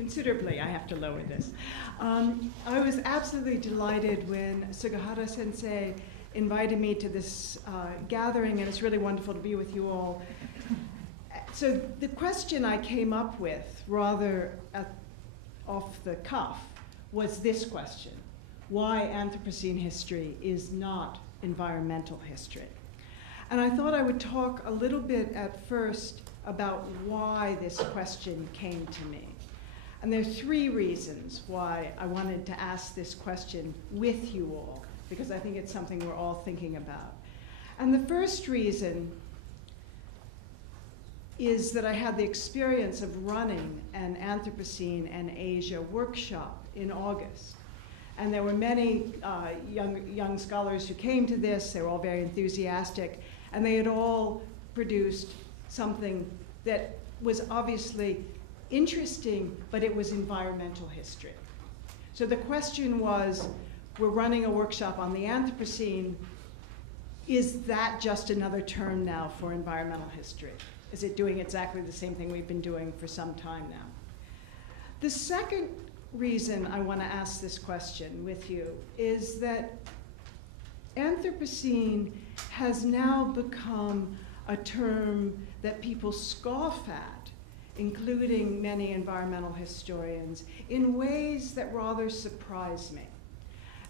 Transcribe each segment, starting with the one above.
considerably. I have to lower this. I was absolutely delighted when Sugihara Sensei invited me to this gathering, and it's really wonderful to be with you all. So the question I came up with, rather off the cuff, was this question: why Anthropocene history is not environmental history. And I thought I would talk a little bit at first about why this question came to me. And there are three reasons why I wanted to ask this question with you all, because I think it's something we're all thinking about. And the first reason is that I had the experience of running an Anthropocene and Asia workshop in August. And there were many young scholars who came to this. They were all very enthusiastic, and they had all produced something that was obviously interesting, but it was environmental history. So the question was, we're running a workshop on the Anthropocene. Is that just another term now for environmental history? Is it doing exactly the same thing we've been doing for some time now? The second reason I want to ask this question with you is that Anthropocene has now become a term that people scoff at, including many environmental historians, in ways that rather surprise me.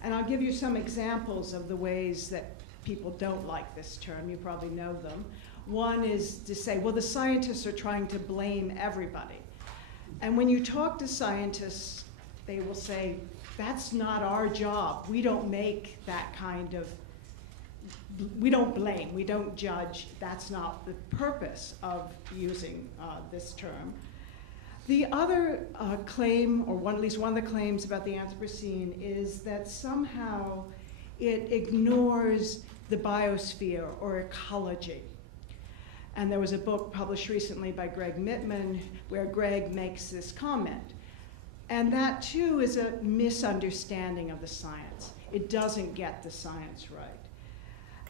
And I'll give you some examples of the ways that people don't like this term. You probably know them. One is to say, well, the scientists are trying to blame everybody. And when you talk to scientists, they will say, that's not our job. We don't make that kind of, we don't blame, we don't judge. That's not the purpose of using this term. The other claim, or at least one of the claims about the Anthropocene, is that somehow it ignores the biosphere or ecology. And there was a book published recently by Greg Mittman where Greg makes this comment. And that too is a misunderstanding of the science. It doesn't get the science right.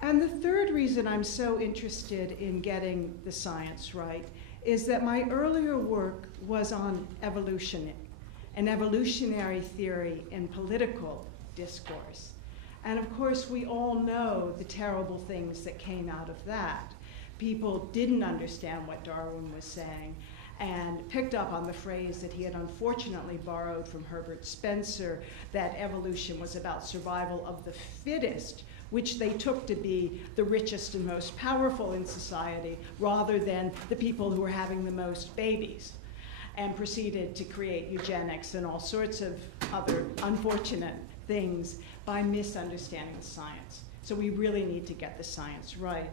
And the third reason I'm so interested in getting the science right is that my earlier work was on evolution, an evolutionary theory in political discourse. And of course, we all know the terrible things that came out of that. People didn't understand what Darwin was saying and picked up on the phrase that he had unfortunately borrowed from Herbert Spencer, that evolution was about survival of the fittest, which they took to be the richest and most powerful in society, rather than the people who were having the most babies, and proceeded to create eugenics and all sorts of other unfortunate things by misunderstanding the science. So we really need to get the science right.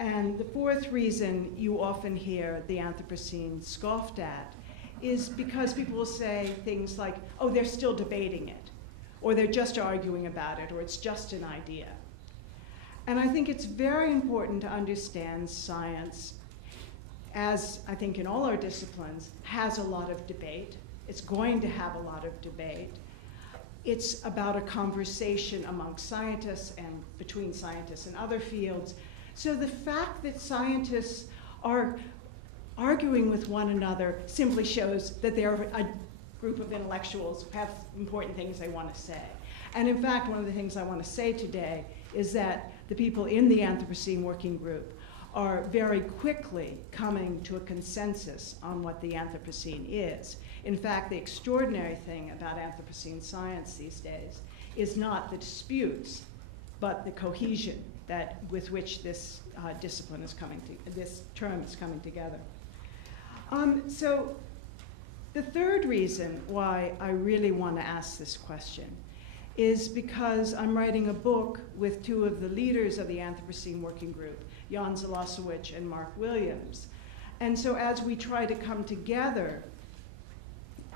And the fourth reason you often hear the Anthropocene scoffed at is because people will say things like, oh, they're still debating it, or they're just arguing about it, or it's just an idea. And I think it's very important to understand science, as I think in all our disciplines, has a lot of debate. It's going to have a lot of debate. It's about a conversation among scientists and between scientists and other fields. So the fact that scientists are arguing with one another simply shows that they're a group of intellectuals who have important things they want to say. And in fact, one of the things I want to say today is that the people in the Anthropocene Working Group are very quickly coming to a consensus on what the Anthropocene is. In fact, the extraordinary thing about Anthropocene science these days is not the disputes, but the cohesion with which this discipline is coming to, this term is coming together. So the third reason why I really want to ask this question is because I'm writing a book with two of the leaders of the Anthropocene Working Group, Jan Zalasiewicz and Mark Williams. And so as we try to come together,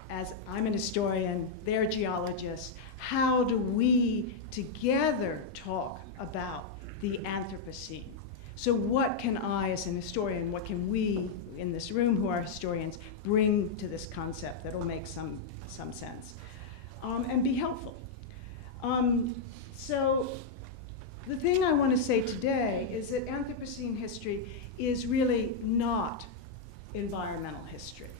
as I'm an historian, they're geologists, how do we together talk about the Anthropocene? So what can I, as an historian, what can we in this room who are historians bring to this concept that will make some sense and be helpful? So the thing I want to say today is that Anthropocene history is really not environmental history.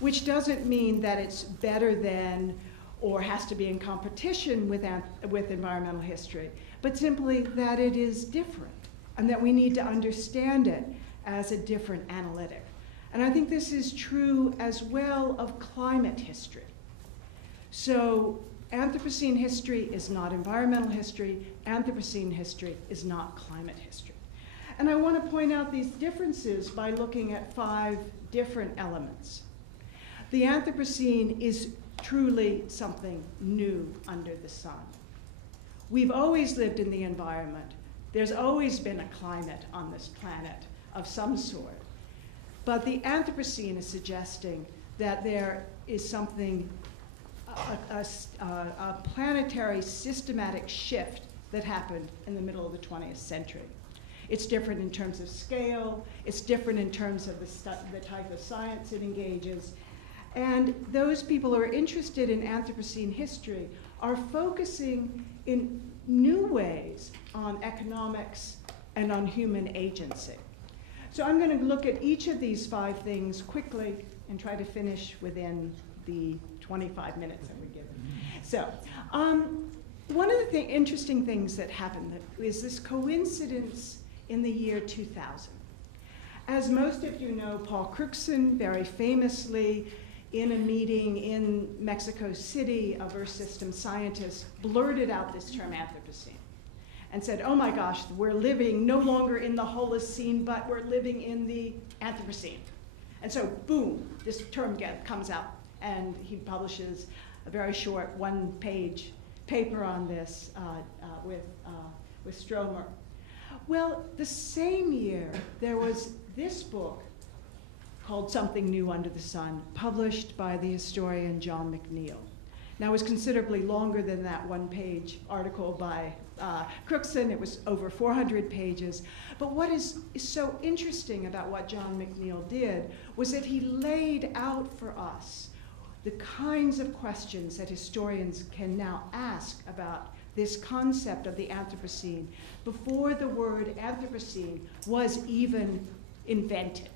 which doesn't mean that it's better than or has to be in competition with environmental history, but simply that it is different and that we need to understand it as a different analytic. And I think this is true as well of climate history. So Anthropocene history is not environmental history. Anthropocene history is not climate history. And I want to point out these differences by looking at 5 different elements. The Anthropocene is truly something new under the sun. We've always lived in the environment. There's always been a climate on this planet of some sort. But the Anthropocene is suggesting that there is something, a planetary systematic shift that happened in the middle of the 20th century. It's different in terms of scale. It's different in terms of the type of science it engages. And those people who are interested in Anthropocene history are focusing in new ways on economics and on human agency. So I'm going to look at each of these 5 things quickly and try to finish within the 25 minutes that we're given. So one of the interesting things that happened is this coincidence in the year 2000. As most of you know, Paul Cruikshank very famously, in a meeting in Mexico City, of Earth system scientists blurted out this term Anthropocene and said, oh my gosh, we're living no longer in the Holocene, but we're living in the Anthropocene. And so, boom, this term comes out, and he publishes a very short 1-page paper on this with Stromer. Well, the same year, there was this book called Something New Under the Sun, published by the historian John McNeill. Now, it was considerably longer than that 1-page article by Cruikshank. It was over 400 pages. But what is so interesting about what John McNeill did was that he laid out for us the kinds of questions that historians can now ask about this concept of the Anthropocene before the word Anthropocene was even invented.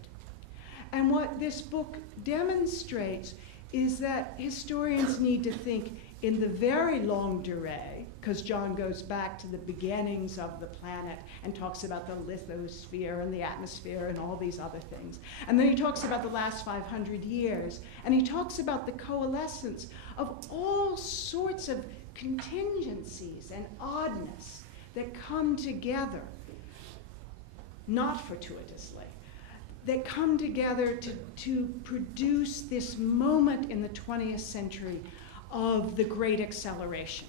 And what this book demonstrates is that historians need to think in the very longue durée, because John goes back to the beginnings of the planet and talks about the lithosphere and the atmosphere and all these other things. And then he talks about the last 500 years, and he talks about the coalescence of all sorts of contingencies and oddness that come together, not fortuitously, that come together to produce this moment in the 20th century of the great acceleration.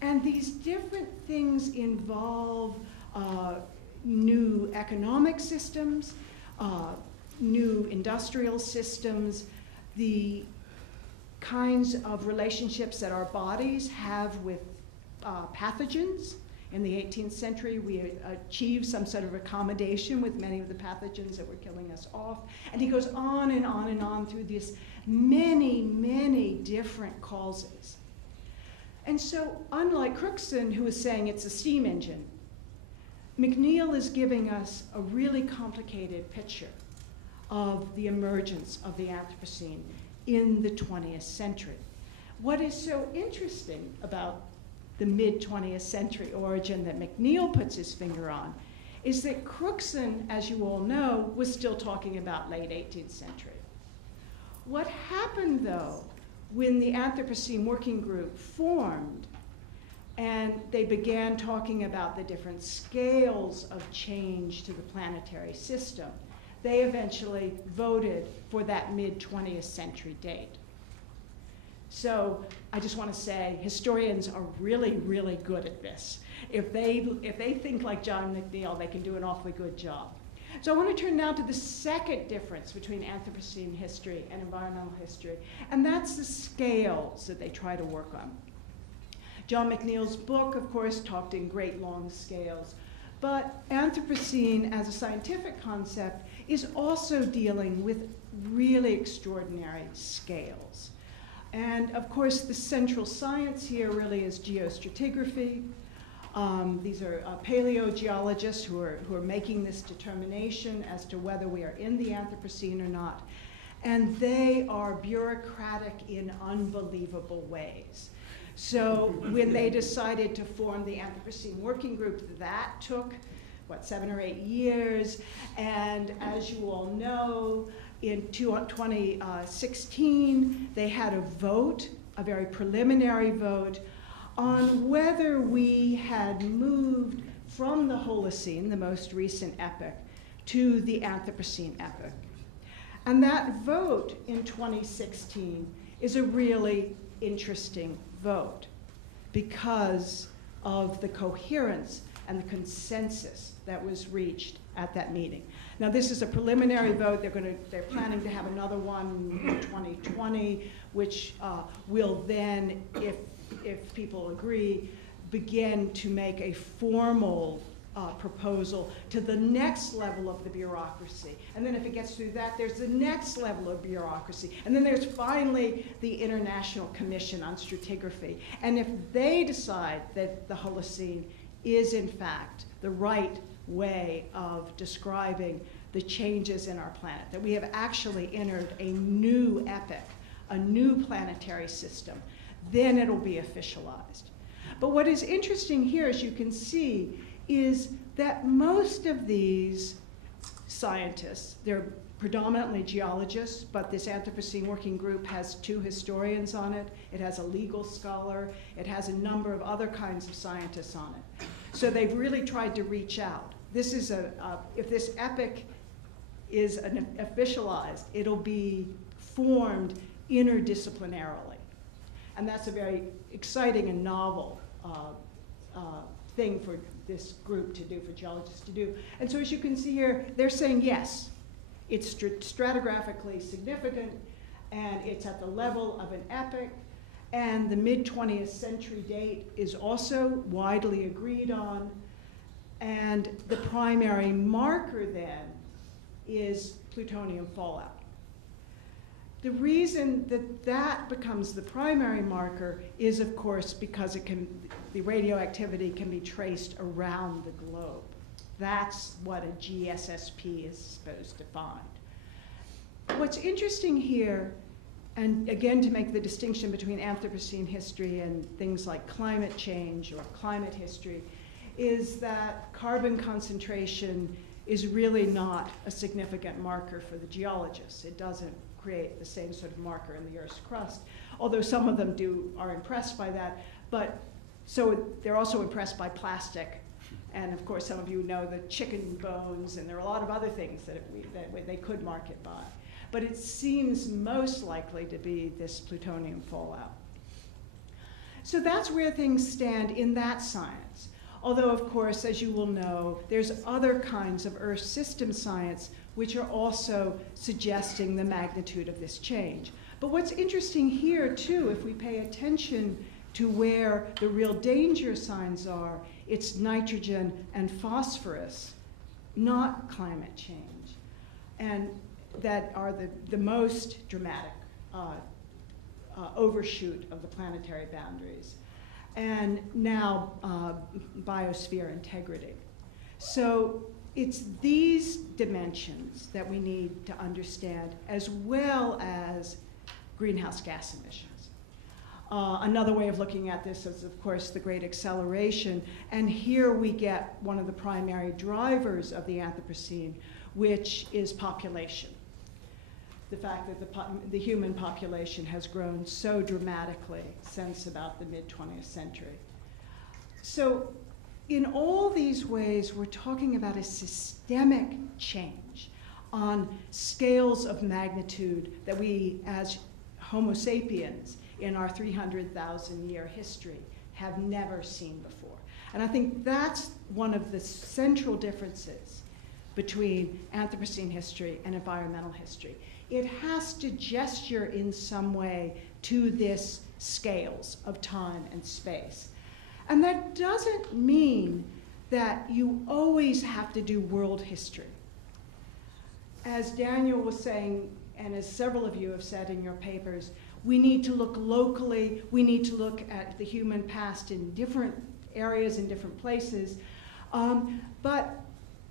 And these different things involve new economic systems, new industrial systems, the kinds of relationships that our bodies have with pathogens. In the 18th century, we achieved some sort of accommodation with many of the pathogens that were killing us off. And he goes on and on and on through these many, many different causes. And so, unlike Cruikshank, who is saying it's a steam engine, McNeill is giving us a really complicated picture of the emergence of the Anthropocene in the 20th century. What is so interesting about the mid-20th century origin that McNeill puts his finger on is that Cruikshank, as you all know, was still talking about late 18th century. What happened, though, when the Anthropocene Working Group formed and they began talking about the different scales of change to the planetary system, they eventually voted for that mid-20th century date. So I just want to say historians are really, really good at this. If they think like John McNeill, they can do an awfully good job. So I want to turn now to the second difference between Anthropocene history and environmental history, and that's the scales that they try to work on. John McNeill's book, of course, talked in great long scales, but Anthropocene as a scientific concept is also dealing with really extraordinary scales. And of course, the central science here really is geostratigraphy. These are paleogeologists who are making this determination as to whether we are in the Anthropocene or not. and they are bureaucratic in unbelievable ways. So when they decided to form the Anthropocene Working Group, that took, what, 7 or 8 years, and as you all know, in 2016, they had a vote, a very preliminary vote, on whether we had moved from the Holocene, the most recent epoch, to the Anthropocene epoch. And that vote in 2016 is a really interesting vote because of the coherence and the consensus that was reached at that meeting. Now, this is a preliminary vote. They're planning to have another one in 2020, which will then, if people agree, begin to make a formal proposal to the next level of the bureaucracy. And then if it gets through that, there's the next level of bureaucracy. And then there's finally the International Commission on Stratigraphy. And if they decide that the Holocene is in fact the right way of describing the changes in our planet, that we have actually entered a new epoch, a new planetary system, then it'll be officialized. But what is interesting here, as you can see, is that most of these scientists, they're predominantly geologists, but this Anthropocene Working Group has 2 historians on it. It has a legal scholar. It has a number of other kinds of scientists on it. So they've really tried to reach out. This is if this epoch is officialized, it'll be formed interdisciplinarily. And that's a very exciting and novel thing for this group to do, for geologists to do. And so as you can see here, they're saying yes, it's stratigraphically significant, and it's at the level of an epoch, and the mid-20th century date is also widely agreed on, and the primary marker then is plutonium fallout. The reason that that becomes the primary marker is, of course, because the radioactivity can be traced around the globe. That's what a GSSP is supposed to find. What's interesting here, and again to make the distinction between Anthropocene history and things like climate change or climate history, is that carbon concentration is really not a significant marker for the geologists. It doesn't create the same sort of marker in the Earth's crust, although some of them are impressed by that, but so they're also impressed by plastic, and of course some of you know the chicken bones, and there are a lot of other things that they could mark it by. But it seems most likely to be this plutonium fallout. So that's where things stand in that science. Although, of course, as you will know, there's other kinds of Earth system science which are also suggesting the magnitude of this change. But what's interesting here, too, if we pay attention to where the real danger signs are, it's nitrogen and phosphorus, not climate change, and that are the most dramatic overshoot of the planetary boundaries. And now biosphere integrity. So it's these dimensions that we need to understand, as well as greenhouse gas emissions. Another way of looking at this is, of course, the Great Acceleration. And here we get one of the primary drivers of the Anthropocene, which is population. The fact that the human population has grown so dramatically since about the mid-20th century. So in all these ways, we're talking about a systemic change on scales of magnitude that we, as Homo sapiens, in our 300,000-year history, have never seen before. And I think that's one of the central differences between Anthropocene history and environmental history. It has to gesture in some way to this scales of time and space. And that doesn't mean that you always have to do world history. As Daniel was saying, and as several of you have said in your papers, we need to look locally, we need to look at the human past in different areas, in different places. But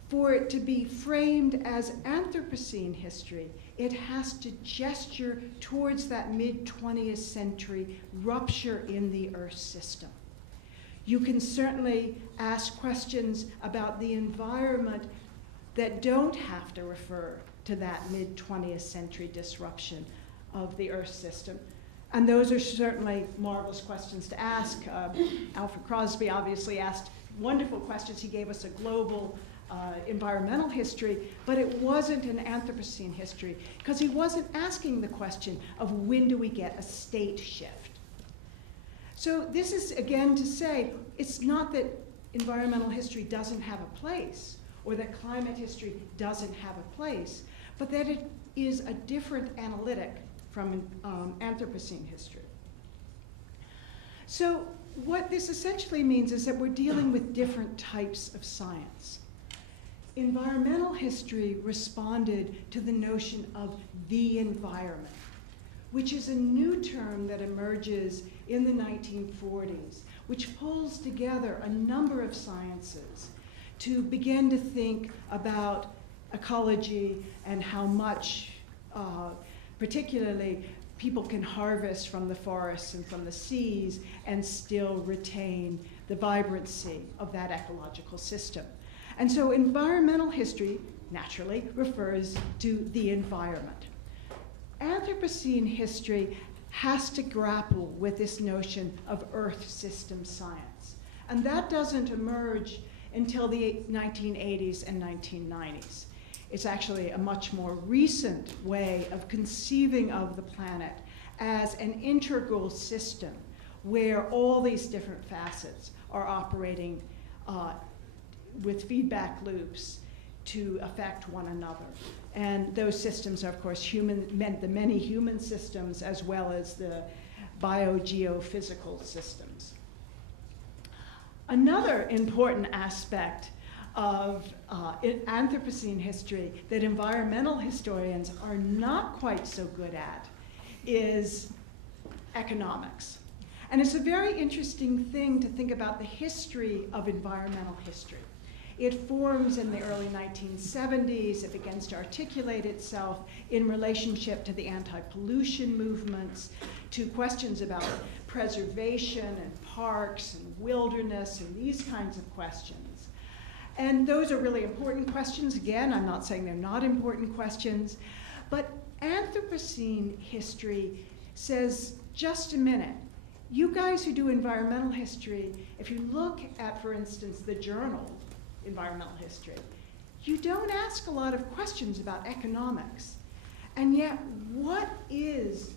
for it to be framed as Anthropocene history, it has to gesture towards that mid-20th century rupture in the Earth system. You can certainly ask questions about the environment that don't have to refer to that mid-20th century disruption of the Earth system. And those are certainly marvelous questions to ask. Alfred Crosby obviously asked wonderful questions. He gave us a global environmental history, but it wasn't an Anthropocene history because he wasn't asking the question of when do we get a state shift. So this is, again, to say it's not that environmental history doesn't have a place or that climate history doesn't have a place, but that it is a different analytic from Anthropocene history. So what this essentially means is that we're dealing with different types of science. Environmental history responded to the notion of the environment, which is a new term that emerges in the 1940s, which pulls together a number of sciences to begin to think about ecology and how much, particularly, people can harvest from the forests and from the seas and still retain the vibrancy of that ecological system. And so environmental history, naturally, refers to the environment. Anthropocene history has to grapple with this notion of Earth system science. And that doesn't emerge until the 1980s and 1990s. It's actually a much more recent way of conceiving of the planet as an integral system where all these different facets are operating with feedback loops to affect one another. And those systems are, of course, the many human systems as well as the biogeophysical systems. Another important aspect of Anthropocene history that environmental historians are not quite so good at is economics. And it's a very interesting thing to think about the history of environmental history. It forms in the early 1970s. It begins to articulate itself in relationship to the anti-pollution movements, to questions about preservation and parks and wilderness and these kinds of questions. And those are really important questions. Again, I'm not saying they're not important questions, but Anthropocene history says, just a minute, you guys who do environmental history, if you look at, for instance, the journal, Environmental History, you don't ask a lot of questions about economics. And yet, what is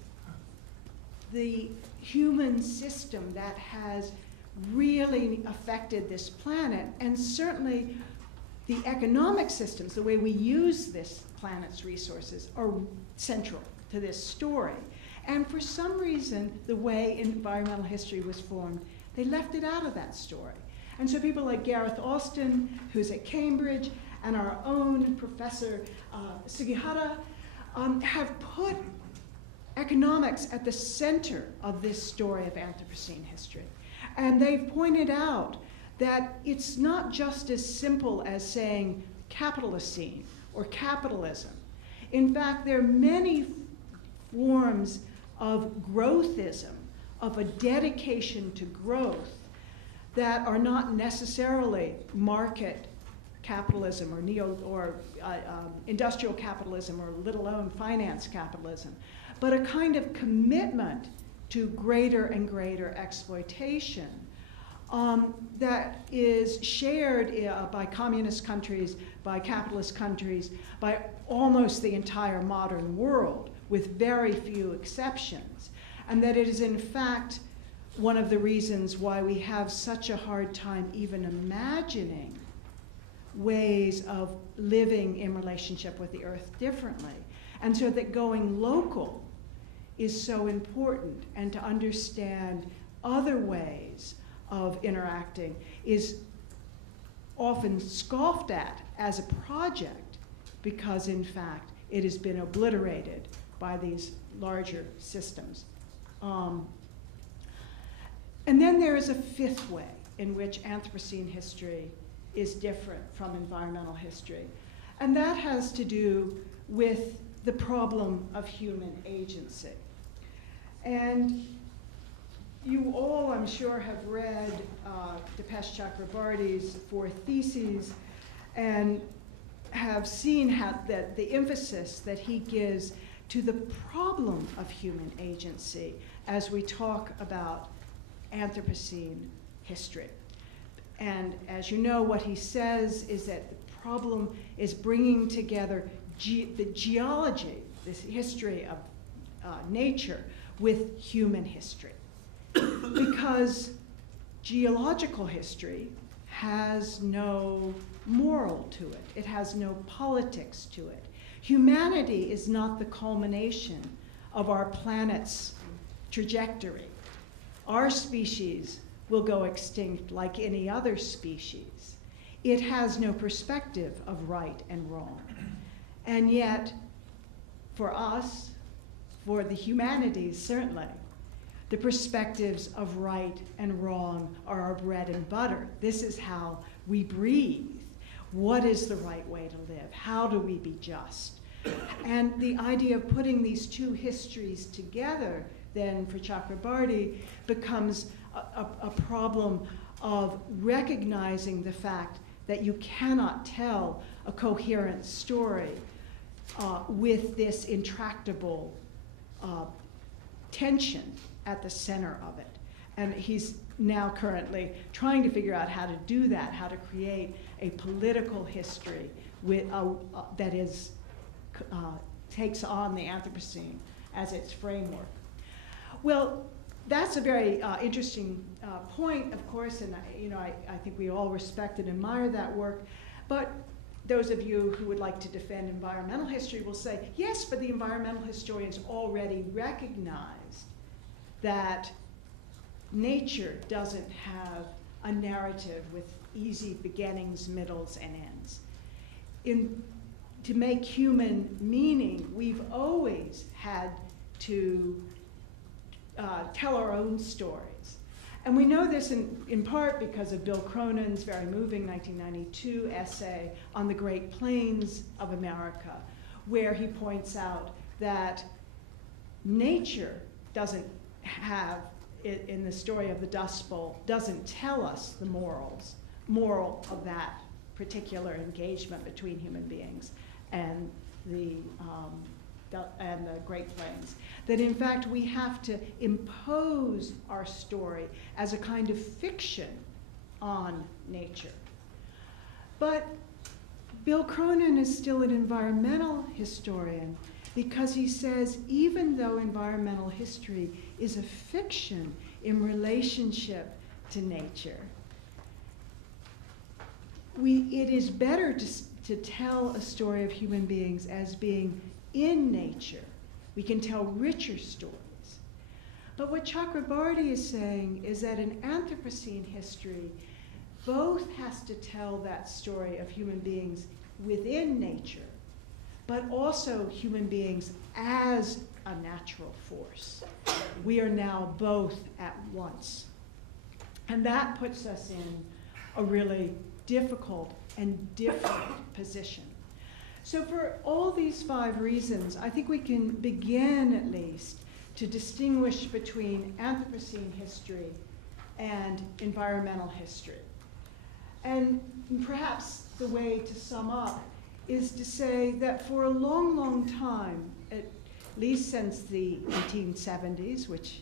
the human system that has really affected this planet? And certainly, the economic systems, the way we use this planet's resources, are central to this story. And for some reason, the way environmental history was formed, they left it out of that story. And so people like Gareth Austin, who's at Cambridge, and our own Professor Sugihara have put economics at the center of this story of Anthropocene history. And they've pointed out that it's not just as simple as saying capitalocene or capitalism. In fact, there are many forms of growthism, of a dedication to growth, that are not necessarily market capitalism or industrial capitalism or let alone finance capitalism, but a kind of commitment to greater and greater exploitation that is shared by communist countries, by capitalist countries, by almost the entire modern world, with very few exceptions. And that it is, in fact, one of the reasons why we have such a hard time even imagining ways of living in relationship with the earth differently. And so that going local is so important, and to understand other ways of interacting is often scoffed at as a project because, in fact, it has been obliterated by these larger systems. And then there is a fifth way in which Anthropocene history is different from environmental history. And that has to do with the problem of human agency. And you all, I'm sure, have read Dipesh Chakrabarty's 4 theses and have seen how the emphasis that he gives to the problem of human agency as we talk about Anthropocene history. And as you know, what he says is that the problem is bringing together the geology, this history of nature, with human history. Because geological history has no moral to it. It has no politics to it. Humanity is not the culmination of our planet's trajectory. Our species will go extinct like any other species. It has no perspective of right and wrong. And yet, for us, for the humanities certainly, the perspectives of right and wrong are our bread and butter. This is how we breathe. What is the right way to live? How do we be just? And the idea of putting these two histories together then for Chakrabarty becomes a problem of recognizing the fact that you cannot tell a coherent story with this intractable tension at the center of it. And he's now currently trying to figure out how to do that, how to create a political history with, that is, takes on the Anthropocene as its framework. Well, that's a very interesting point, of course, and I think we all respect and admire that work. But those of you who would like to defend environmental history will say, yes, but the environmental historians already recognized that nature doesn't have a narrative with easy beginnings, middles, and ends. To make human meaning, we've always had to tell our own stories. And we know this in part because of Bill Cronin's very moving 1992 essay on the Great Plains of America, where he points out that nature doesn't have, in the story of the Dust Bowl, doesn't tell us the moral of that particular engagement between human beings and the Great Plains. That in fact we have to impose our story as a kind of fiction on nature. But Bill Cronin is still an environmental historian because he says even though environmental history is a fiction in relationship to nature, it is better to tell a story of human beings as being in nature. We can tell richer stories. But what Chakrabarty is saying is that in Anthropocene history, both has to tell that story of human beings within nature, but also human beings as a natural force. We are now both at once. And that puts us in a really difficult and different position. So for all these 5 reasons, I think we can begin at least to distinguish between Anthropocene history and environmental history. And perhaps the way to sum up is to say that for a long, long time, at least since the 1870s, which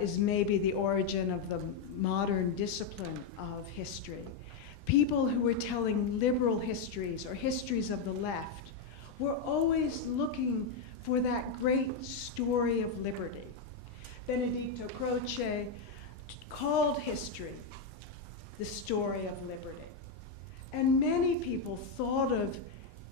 is maybe the origin of the modern discipline of history, people who were telling liberal histories or histories of the left were always looking for that great story of liberty. Benedetto Croce called history the story of liberty. And many people thought of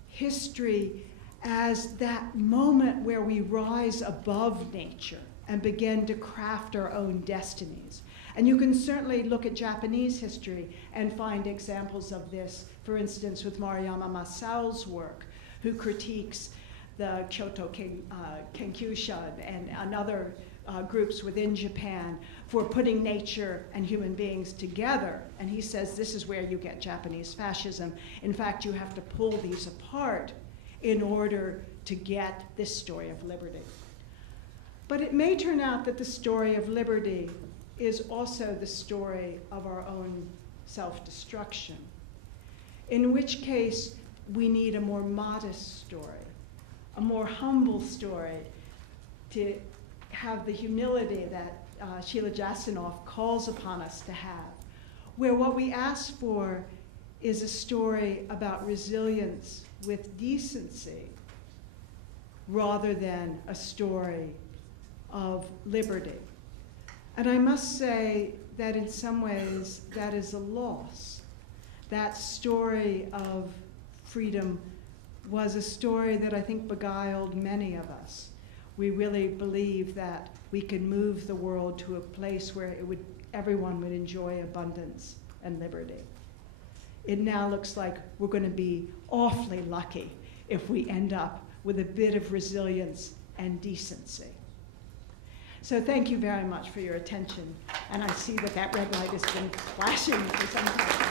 history as that moment where we rise above nature and begin to craft our own destinies. And you can certainly look at Japanese history and find examples of this, for instance, with Maruyama Masao's work, who critiques the Kyoto Kenkyusha and another groups within Japan for putting nature and human beings together. And he says this is where you get Japanese fascism. In fact, you have to pull these apart in order to get this story of liberty. But it may turn out that the story of liberty is also the story of our own self-destruction, in which case we need a more modest story, a more humble story, to have the humility that Sheila Jasanoff calls upon us to have, where what we ask for is a story about resilience with decency rather than a story of liberty. And I must say that in some ways that is a loss. That story of freedom was a story that I think beguiled many of us. We really believed that we could move the world to a place where everyone would enjoy abundance and liberty. It now looks like we're going to be awfully lucky if we end up with a bit of resilience and decency. So thank you very much for your attention. And I see that that red light has been flashing for some time.